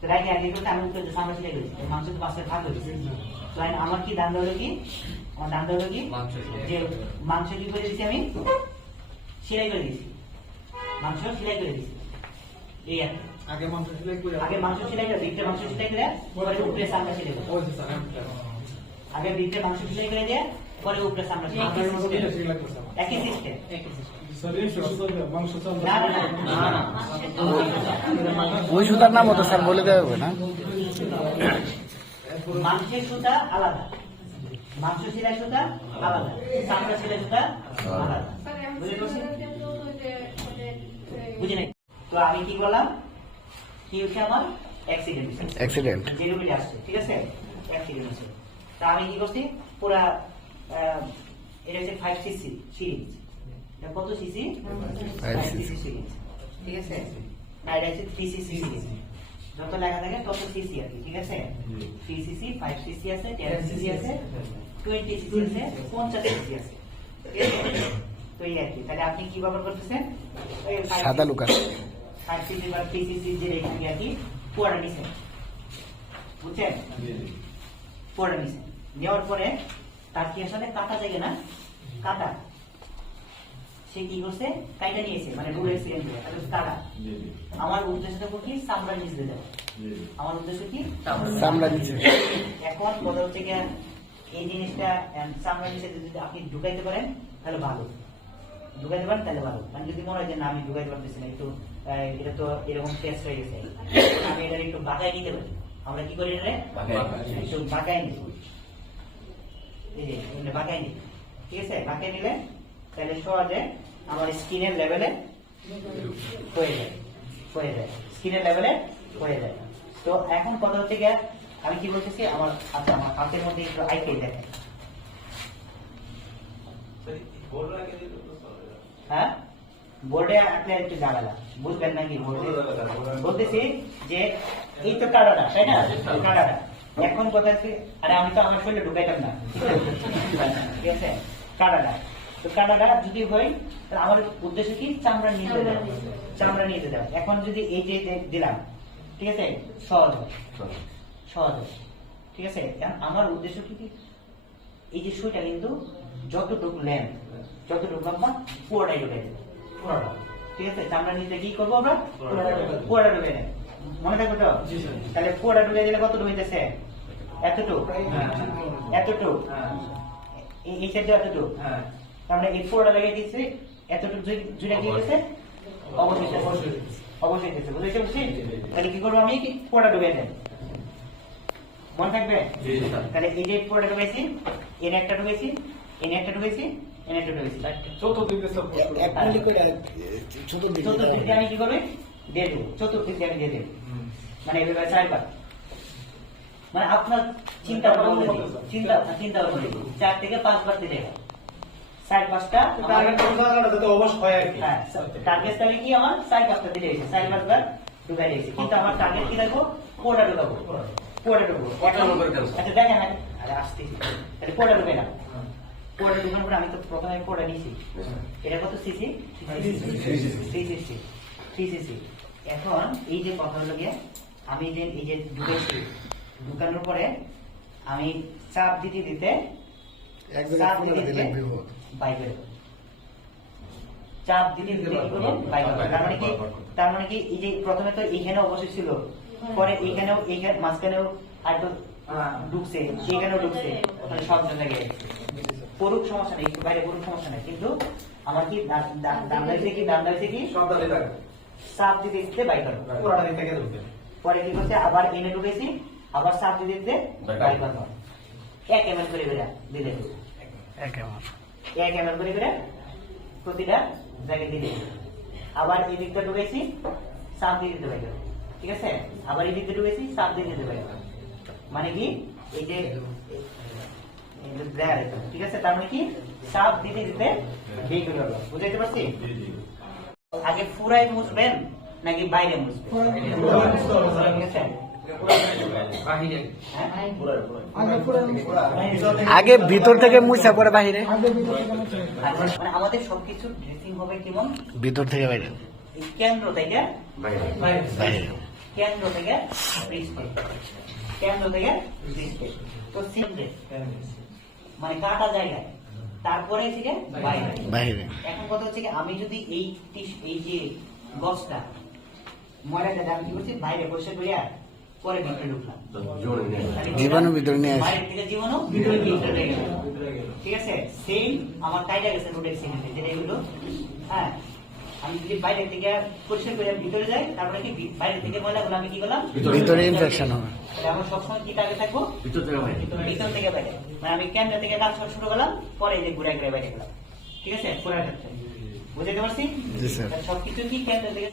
তো রাইকে আগে করতে আমি উত্তর সামনে করেছি এই মাংস তো পাঁচটা ভাগ হয়েছে তো আমার কি দাম হলো কি? আমার দাম হলো কি? যে মাংস কি করে দিচ্ছি আমি? সেলাই করে দিয়েছি মাংস সেলাই করে দিয়েছি এই আর আগে মাংস সেলাই করে আগে মাংস সেলাই করে দিকটা মাংস সেলাই করে পরে উপরে সামনে সেলাই করে। আগে দিকটা মাংস সেলাই করে দিয়ে পরে উপরে আমার একই সিস্টেম ওই সুতার নাম হতো স্যার বলে দেওয়া হবে না? মাংসের সুতা আলাদা। মাংস সেলাই সুতা আলাদা। চামড়া সেলাই সুতা আলাদা। বুঝে নাই তো আমি কি করলাম? কি হচ্ছে আমার? অ্যাক্সিডেন্ট অ্যাক্সিডেন্ট যেরকমই আসছে ঠিক আছে? অ্যাক্সিডেন্ট আছে তা আমি কি করছি? পুরা এটা হচ্ছে ফাইভ সিসি সিরিজ এটা কত সিসি ফাইভ সিসি সিরিজ ঠিক আছে? আর এটা হচ্ছে থ্রি সিসি সিরিজ যত লেখা থাকে তত সিসি আর কি ঠিক আছে? থ্রি সিসি ফাইভ সিসি আছে টেন সিসি আছে টোয়েন্টি সিসি আছে পঞ্চাশ সিসি আছে। তো এই আর কি। তাহলে আপনি কি ব্যবহার করতেছেন? সাদা লুকা ফাইভ সিসি বা থ্রি সিসি যে রেখে আর কি নিছেন বুঝছেন? পুয়াটা নিছেন নেওয়ার পরে তার কি আসলে কাটা যায় না? কাটা। সে কি করছে? কাইটা নিয়েছে মানে রুল এক্সিডেন্ট কাটা। আমার উদ্দেশ্য তো কি? চামড়া নিচ দিয়ে আমার উদ্দেশ্য কি? চামড়া দিচ্ছে এখন কথা হচ্ছে কি এই জিনিসটা চামড়া নিচে যদি আপনি ঢুকাইতে পারেন তাহলে ভালো। ঢুকাইতে পারেন তাহলে ভালো। মানে যদি মনে হয় যে না আমি ঢুকাইতে পারতেছি না একটু আহ, এটা তো এরকম টেস্ট হয়ে গেছে। আমি এটা একটু বাগাই নিতে পারি। আমরা কি করি রে বাগাই। একটু বাগাই নিই। এই যে এমনি নিই ঠিক আছে? বাগাই নিলে তাহলে সহজে আমার স্কিনের লেভেলে হয়ে যায় হয়ে যায়। স্কিনের লেভেলে হয়ে যায়। তো এখন কথা হচ্ছে গিয়ে আমি কি বলতেছি? আমার আচ্ছা আমার হাতের মধ্যে একটু আইকে দেখেন। হ্যাঁ? বোর্ডে আপনি একটু দাঁড়ালা বুঝবেন নাকি? বোর্ডে বলতেছি যে এই তো কাটাটা তাই না? কাটাটা এখন কথা হচ্ছে আরে আমি তো আমার শরীরে ঢুকাইতাম না। ঠিক আছে? কাটাটা। তো কাটাটা যদি হয় তাহলে আমার উদ্দেশ্য কি? চামড়া নিতে দেওয়া চামড়া নিতে দেওয়া এখন যদি এই যে দিলাম ঠিক আছে? সহজ সহজ ঠিক আছে? আমার উদ্দেশ্য কি কি? এই যে সুইটা কিন্তু যতটুকু লেন্থ যতটুকু আমরা পুরোটাই ঢুকে দেবে। পুরোটা। ঠিক আছে? চামড়া নিতে কি করব আমরা? পুরোটা ঢুকে দেবে। মনে থাকবে তো? তাহলে পুরোটা ঢুকে দিলে কত ঢুকেছে এতটুকু? এতটুকু? এই- এই সাইডে এতটুকু? আমরা এই পুরোটা লেগে দিচ্ছি এতটুকু জুড়ে কি গেছে অবশ্যই অবশ্যই দিচ্ছে বুঝেছি বুঝছি তাহলে কি করব আমি? ঢুকে দেয় মনে থাকবে? তাহলে এই যে পুরোটা ঢুকেছি এনে একটা ঢুকেছি এনে একটা ঢুকেছি এনে একটা ঢুকেছি চতুর্দিকে স্যার এক চতুর্দিকে চতুর্থ দিকে আমি কি করবে? দিয়ে দেবো আমি দিয়ে দেবো। মানে এভাবে চারবার মানে আপনার চিন্তা চিন্তা চিন্তা অনুযায়ী। চার থেকে পাঁচবার দিলে হয়। পাঁচটা টার্গেট তাহলে কি আমার? চার পাঁচটা দিলে হয়েছে। চার পাঁচবার ঢুকাই দিয়েছি। কিন্তু আমার টার্গেট কি রাখব? পোড়া ঢুকাবো। পোড়া ঢুকবো। কটা number ফেলছো? আচ্ছা দেখেন আরে আরে তাহলে পোড়া ঢুকে না পোড়া ঢুকানোর পরে আমি তো প্রথমে পোড়া নিয়েছি। এটা কত CC? Three CC three CC এখন এই যে কথা হলো গিয়ে আমি যে এই যে ঢুকেছি ঢুকানোর পরে আমি চাপ দিতে দিতে চাপ দিতে দিতে দিলে বিভোগ চাপ দিতে দিতে কি করব তার মানে কি তার মানে কি এই যে প্রথমে তো এইখানে অবশ্যই ছিল পরে এইখানেও এইখানে মাঝখানেও আর ঢুকছে ঢুকছে সব জায়গায় পড়ুক সমস্যা নেই একটু বাইরে পড়ুক সমস্যা নেই। কিন্তু আমার কি কি দান্দাইছে কি সব দাঁড়িয়ে থাকে চাপ দিতে দিতে বাইকার পুরোটা দিক থেকে ঢুকে পরে কি করছে? আবার এনে ঢুকেছি আবার চাপ দিতে দিতে বাইকার। বাইকার এক এম করে বেড়া দিলে। এক আমার এক এম করে করে প্রতিটা জায়গায় দিবি। আবার এই দিকটা ঢুকেছি চাপ দিয়ে দিতে পারি ঠিক আছে? আবার এই দিকটা ঢুকেছি চাপ দিয়ে দিতে পারি মানে কি? এই যে ঠিক আছে? তার মানে কি? চাপ দিতে দিতে বেগ গেল বুঝাইতে পারছি? আগে ফুরাই মুছবেন নাকি বাইরে মুছবেন? আগে ভিতর থেকে মুছা পরে বাহিরে। আচ্ছা, মানে আমাদের সবকিছু ড্রেসিং হবে কেমন? ভিতর থেকে বাইরে। কেন্দ্র থেকে? বাইরে। কেন্দ্র থেকে কেন্দ্র থেকে তো সিমরে মানে কাটা জায়গায়। তারপরে থেকে বাইরে। বাইরে। এখন কথা হচ্ছে কি আমি যদি এই এই যে গছটা ময়লাটা আমি কি করছি? বাইরে বসে বইয়া পরে ভিতরে ঢুকলাম। জীবাণু ভিতরে নিয়ে আসে। বাইরে থেকে জীবাণু ভিতরে গেল। ঠিক আছে? সেম আমার কাইটা গেছে রোডের সিমেন্টে যেটা এগুলো হ্যাঁ আমি যদি বাইরে থেকে পরিষ্কার করে ভিতরে যাই তারপরে কি বাইরে থেকে ময়লাগুলো আমি কি করলাম? ভিতরে ইনফেকশন হবে। সবসময় কি আগে থাকব? ভিতর থেকে বাইরে। ভিতর থেকে বাইরে। মানে আমি থেকে কাজ করা শুরু করলাম পরে এই যে ঘুরে ঘুরে বাইরে গেলাম। ঠিক আছে? পুরা ক্ষেত্রে বুঝতে পারছি? সবকিছু কি কেন্দ্র থেকে